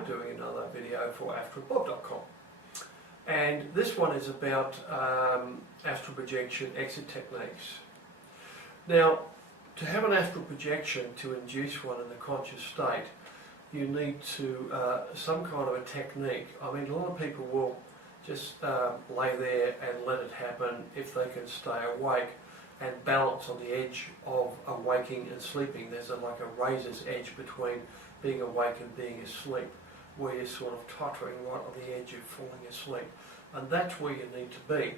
now doing another video for astralbob.com, and this one is about astral projection exit techniques. Now, to have an astral projection, to induce one in the conscious state, you need to some kind of a technique. I mean, a lot of people will just lay there and let it happen if they can stay awake and balance on the edge of awaking and sleeping. There's like a razor's edge between being awake and being asleep, where you're sort of tottering right on the edge of falling asleep, and that's where you need to be.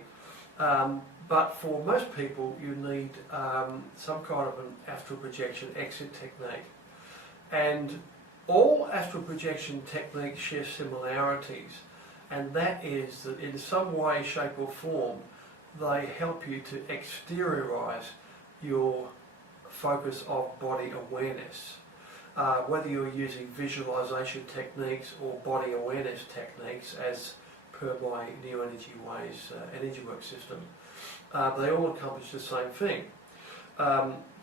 But for most people, you need some kind of an astral projection exit technique. And all astral projection techniques share similarities, and that is that in some way, shape or form, they help you to exteriorize your focus of body awareness. Whether you're using visualization techniques or body awareness techniques, as per my New Energy Ways energy work system, they all accomplish the same thing.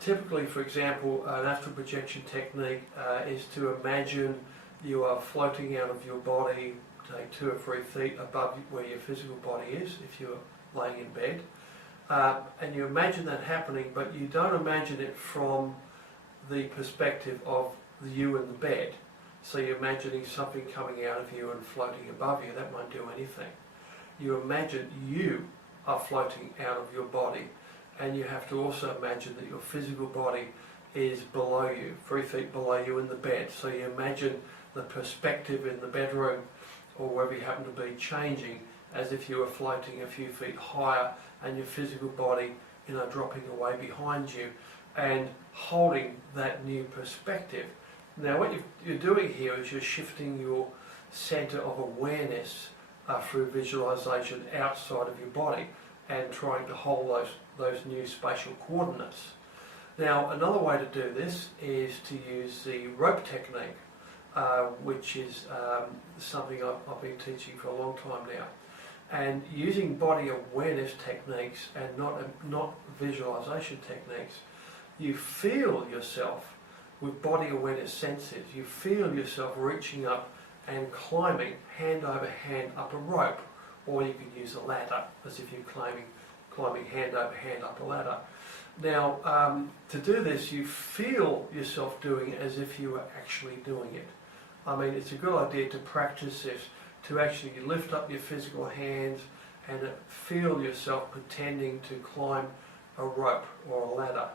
Typically, for example, an astral projection technique is to imagine you are floating out of your body, say 2 or 3 feet above where your physical body is, if you're laying in bed. And you imagine that happening, but you don't imagine it from the perspective of you in the bed. So you're imagining something coming out of you and floating above you. That won't do anything. You imagine you are floating out of your body, and you have to also imagine that your physical body is below you, 3 feet below you in the bed. So you imagine the perspective in the bedroom or wherever you happen to be changing, as if you were floating a few feet higher and your physical body, dropping away behind you and holding that new perspective. Now, what you're doing here is you're shifting your center of awareness through visualization outside of your body and trying to hold those new spatial coordinates. Now, another way to do this is to use the rope technique, which is something I've been teaching for a long time now. And using body awareness techniques and not visualization techniques, you feel yourself with body awareness senses. You feel yourself reaching up and climbing hand over hand up a rope, or you can use a ladder as if you're climbing hand over hand up a ladder. Now, to do this, you feel yourself doing it as if you were actually doing it. I mean, it's a good idea to practice this, to actually lift up your physical hands and feel yourself pretending to climb a rope or a ladder,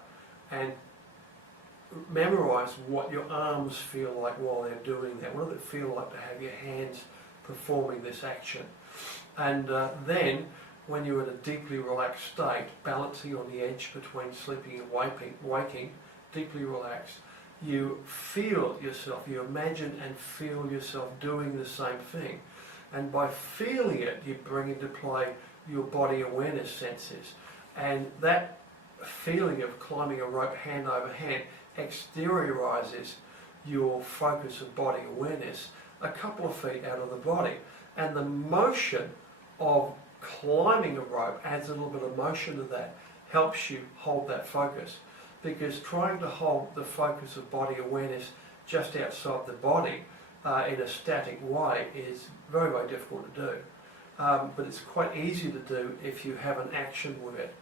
and memorize what your arms feel like while they're doing that. What does it feel like to have your hands performing this action? And then, when you're in a deeply relaxed state, balancing on the edge between sleeping and waking, deeply relaxed, you feel yourself, you imagine and feel yourself doing the same thing. And by feeling it, you bring into play your body awareness senses. And that feeling of climbing a rope hand over hand exteriorizes your focus of body awareness a couple of feet out of the body. And the motion of climbing a rope adds a little bit of motion to that, helps you hold that focus. Because trying to hold the focus of body awareness just outside the body in a static way is very, very difficult to do. But it's quite easy to do if you have an action with it.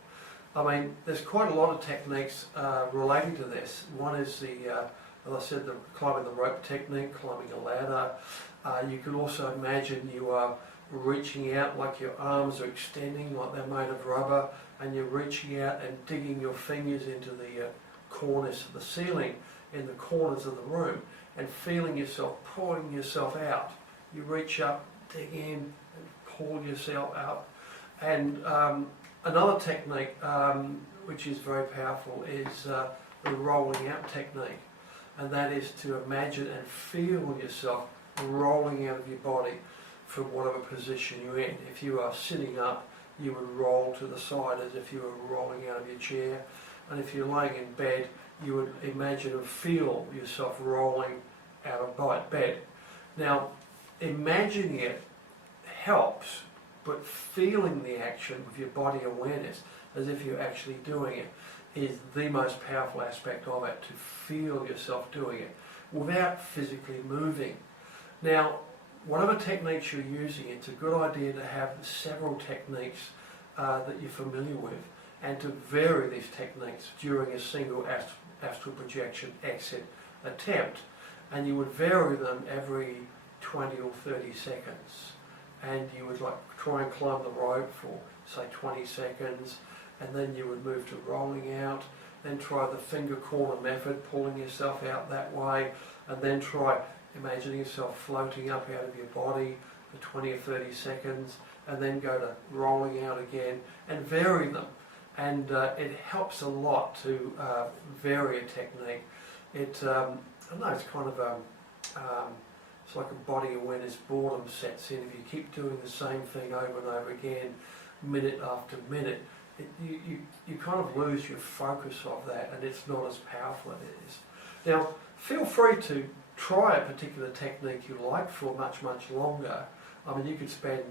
I mean, there's quite a lot of techniques relating to this. One is as I said, the climbing the rope technique, climbing a ladder. You can also imagine you are reaching out, like your arms are extending like they're made of rubber, and you're reaching out and digging your fingers into the corners of the ceiling, in the corners of the room, and feeling yourself pulling yourself out. You reach up, dig in, and pull yourself out. And another technique which is very powerful is the rolling out technique, and that is to imagine and feel yourself rolling out of your body from whatever position you're in. If you are sitting up, you would roll to the side as if you were rolling out of your chair, and if you're laying in bed, you would imagine and feel yourself rolling out of bed. Now, imagining it helps, but feeling the action with your body awareness as if you're actually doing it is the most powerful aspect of it, to feel yourself doing it without physically moving. Now, whatever techniques you're using, it's a good idea to have several techniques that you're familiar with, and to vary these techniques during a single astral projection exit attempt. And you would vary them every 20 or 30 seconds. And you would try and climb the rope for, say, 20 seconds, and then you would move to rolling out, then try the finger corner method, pulling yourself out that way, and then try imagining yourself floating up out of your body for 20 or 30 seconds, and then go to rolling out again, and vary them. And it helps a lot to vary a technique. I don't know, it's kind of it's like a body awareness boredom sets in. If you keep doing the same thing over and over again, minute after minute, you kind of lose your focus of that, and it's not as powerful as it is. Now, feel free to try a particular technique you like for much, much longer. I mean, you could spend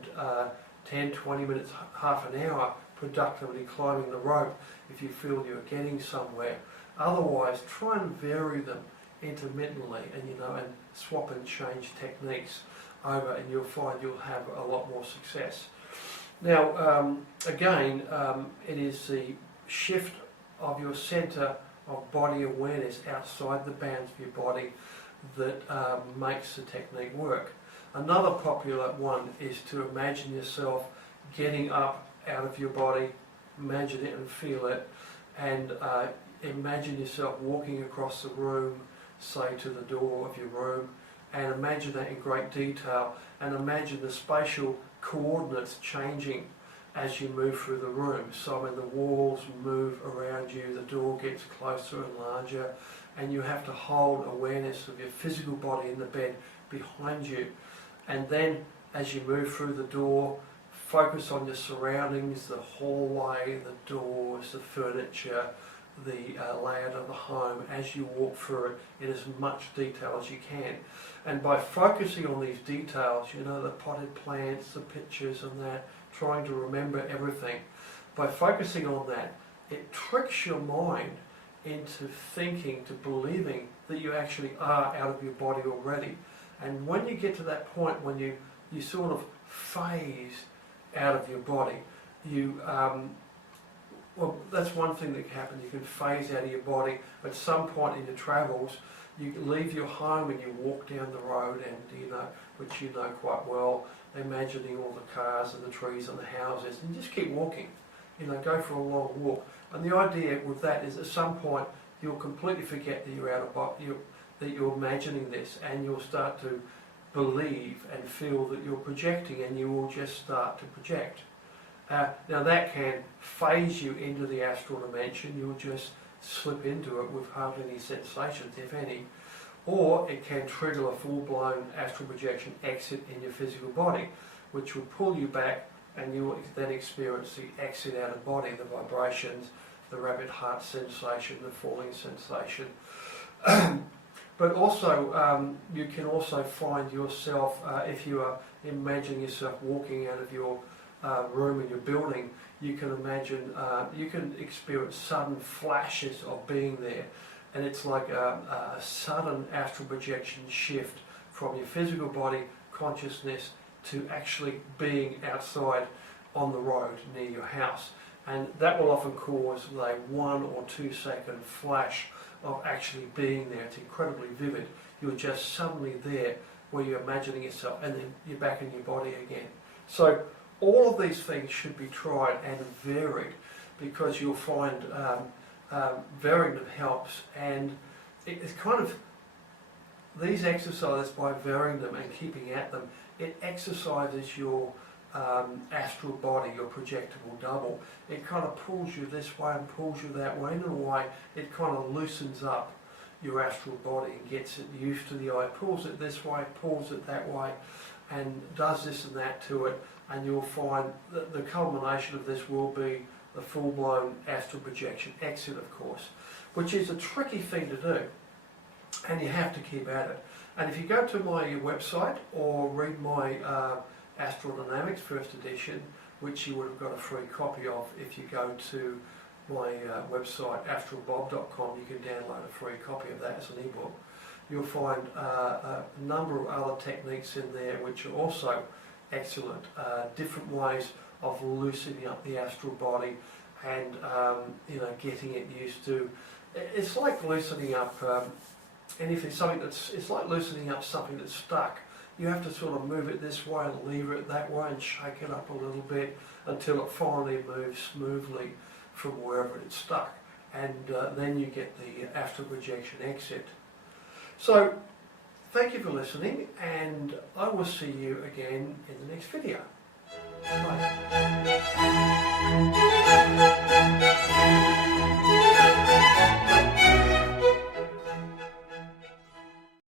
10, 20 minutes, half an hour productively climbing the rope if you feel you're getting somewhere. Otherwise, try and vary them intermittently, and and swap and change techniques over, and you'll find you'll have a lot more success. Now, again, it is the shift of your center of body awareness outside the bounds of your body that makes the technique work. Another popular one is to imagine yourself getting up out of your body, imagine it and feel it, and imagine yourself walking across the room, say to the door of your room, and imagine that in great detail, and imagine the spatial coordinates changing as you move through the room. So when the walls move around you, the door gets closer and larger, and you have to hold awareness of your physical body in the bed behind you. And then as you move through the door, focus on your surroundings, the hallway, the doors, the furniture, the layout of the home as you walk through it in as much detail as you can. And by focusing on these details, the potted plants, the pictures and that, trying to remember everything, by focusing on that, it tricks your mind into thinking, to believing that you actually are out of your body already. And when you get to that point when you sort of phase out of your body, well, that's one thing that can happen. You can phase out of your body. At some point in your travels, you leave your home and you walk down the road, and which you know quite well, imagining all the cars and the trees and the houses, and just keep walking. Go for a long walk. And the idea with that is, at some point, you'll completely forget that you're out of body, that you're imagining this, and you'll start to believe and feel that you're projecting, and you will just start to project. Now that can phase you into the astral dimension. You'll just slip into it with hardly any sensations, if any. Or it can trigger a full-blown astral projection exit in your physical body, which will pull you back, and you will then experience the exit out of body, the vibrations, the rapid heart sensation, the falling sensation. But also, you can also find yourself, if you are imagining yourself walking out of your room in your building, you can imagine, you can experience sudden flashes of being there, and it's like a sudden astral projection shift from your physical body consciousness to actually being outside on the road near your house. And that will often cause a 1 or 2 second flash of actually being there. It's incredibly vivid. You're just suddenly there where you're imagining yourself, and then you're back in your body again. So all of these things should be tried and varied, because you'll find varying them helps, and it's kind of, these exercises, by varying them and keeping at them, it exercises your astral body, your projectable double. It kind of pulls you this way and pulls you that way. In a way, it kind of loosens up your astral body and gets it used to the eye. It pulls it this way, pulls it that way, and does this and that to it. And you'll find that the culmination of this will be the full-blown astral projection exit, of course, which is a tricky thing to do, and you have to keep at it. And if you go to my website or read my Astral Dynamics First Edition, which you would have got a free copy of if you go to my website astralbob.com, you can download a free copy of that as an ebook. you'll find a number of other techniques in there which are also excellent. Different ways of loosening up the astral body and getting it used to. It's like loosening up anything, it's like loosening up something that's stuck. You have to sort of move it this way and lever it that way and shake it up a little bit until it finally moves smoothly from wherever it's stuck. And then you get the astral projection exit. So, thank you for listening, and I will see you again in the next video. Bye.